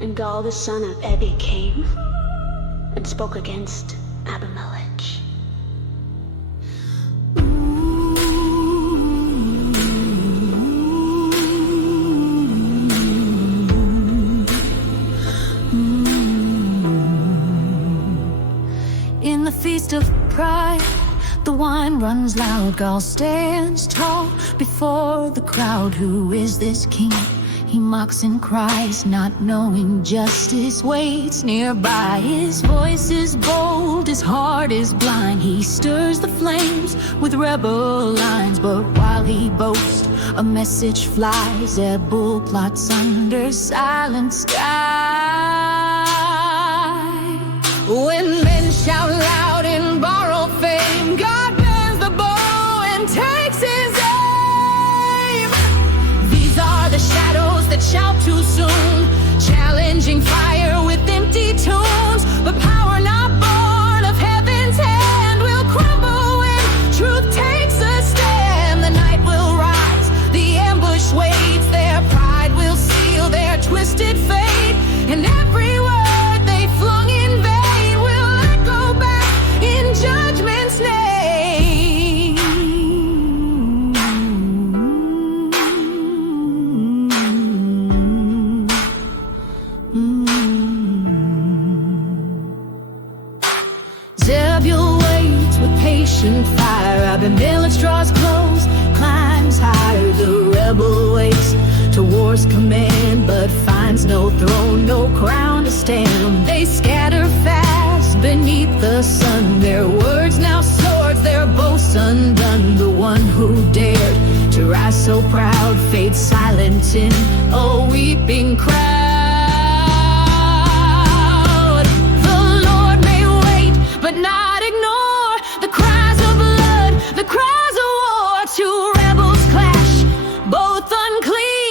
And Gaal, the son of Ebi, came and spoke against Abimelech. In the feast of pride, the wine runs loud. Gaal stands tall before the crowd. Who is this king? He mocks and cries, not knowing justice waits nearby. His voice is bold, his heart is blind. He stirs the flames with rebel lines. But while he boasts, a message flies. Zebul plots under silent sky. When men shout loud and borrow fame, God bends the bow and takes his aim. These are the shadows that shout too soon, challenging fire with empty tombs. But power not born of heaven's hand will crumble when truth takes a stand. The night will rise, the ambush waits. Their pride will seal their twisted fate, and every word they flung in vain will echo back in judgment's name. Zebul waits with patient fire. Abimelech draws close, climbs higher. The rebel waits to war's command, but finds no throne, no crown to stand. They scatter fast beneath the sun, their words now swords, their boasts undone. The one who dared to rise so proud fades silent in a weeping crowd. The Lord may wait, but not ignore the cries of blood, the cries of war. Two rebels clash, both unclean.